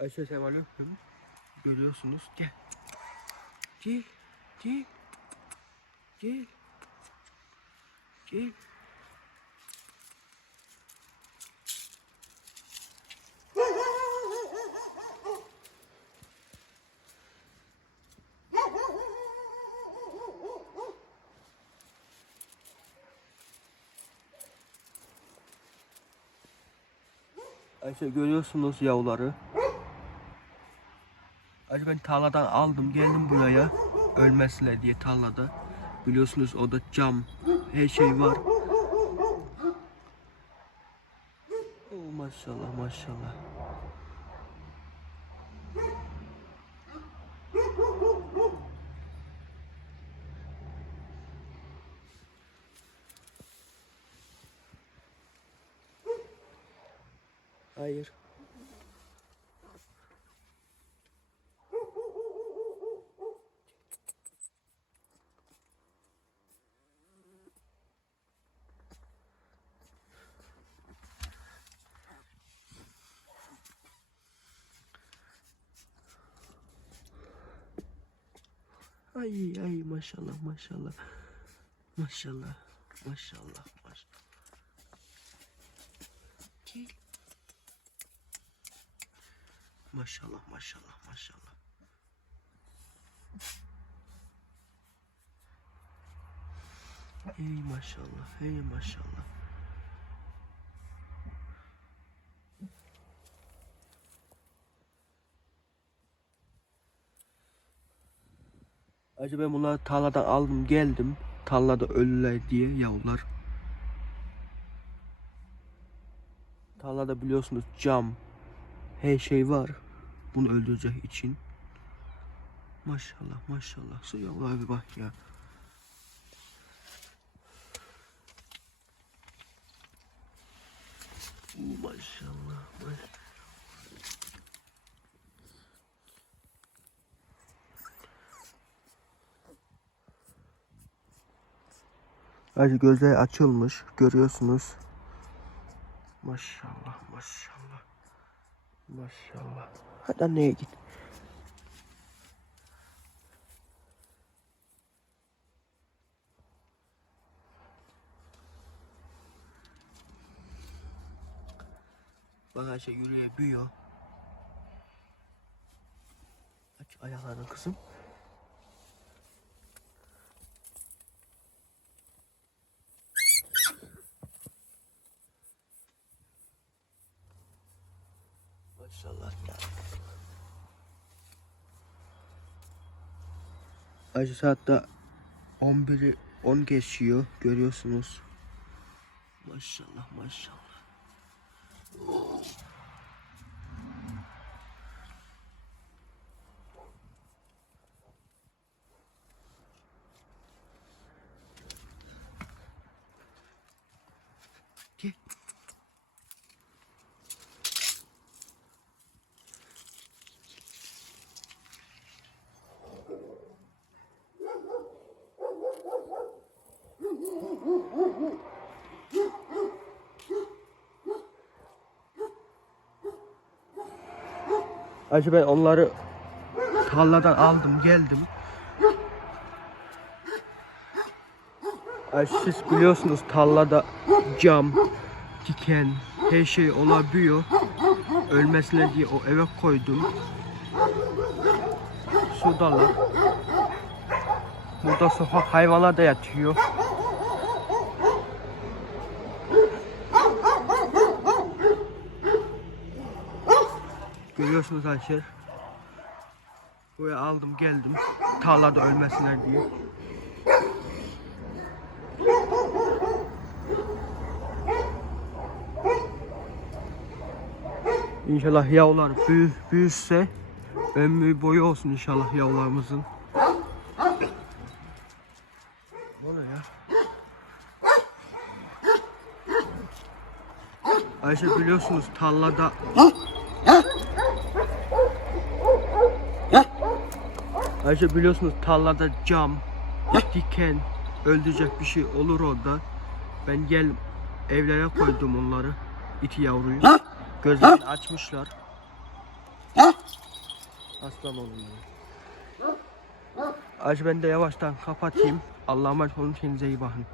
Ayşe selamünaleyküm. Görüyorsunuz. Gel. Gel. Gel. Gel. Gel. Ayşe görüyorsunuz yavruları. Ayşe ben tarladan aldım geldim buraya. Ölmesinler diye tarlada. Biliyorsunuz o da cam. Her şey var. Oh, maşallah maşallah. Hayır. Ay ay maşallah maşallah. Maşallah. Maşallah maşallah. Gel. Maşallah maşallah maşallah. Ey maşallah, ey maşallah. Acaba ben bunları tarladan aldım geldim. Tarlada ölüler diye yavrular. Tarlada biliyorsunuz cam, her şey var. Bunu öldürecek için. Maşallah maşallah. Şu yavrulara bir bak ya. Maşallah maşallah. Ayrıca gözleri açılmış. Görüyorsunuz. Maşallah maşallah. Maşallah. Hadi anneye git. Bak Ayşe yürüyebiliyor. Aç ayaklarını kızım. Maşallah. Ayşe saatte 11'i 10 geçiyor görüyorsunuz. Maşallah maşallah. Gel. Ayşe ben onları tarladan aldım geldim. Ayşe siz biliyorsunuz tarlada cam, diken, her şey olabiliyor. Ölmesine diye o eve koydum. Şuradalar. Burada sokak hayvanlar da yatıyor. Görüyorsunuz Ayşe. Buraya aldım geldim. Tarlada ölmesinler diye. İnşallah yavrular büyü, büyüse ömrü boyu olsun inşallah yavrularımızın. Ne ya? Ayşe biliyorsunuz tarlada Ayşe biliyorsunuz tarlada cam, diken, öldürecek bir şey olur orada. Ben gel evlere koydum onları, iti yavruyu. Gözlerini açmışlar. Aslan oğlum. Acı ben de yavaştan kapatayım. Allah'a emanet olun kendinize iyi bakın.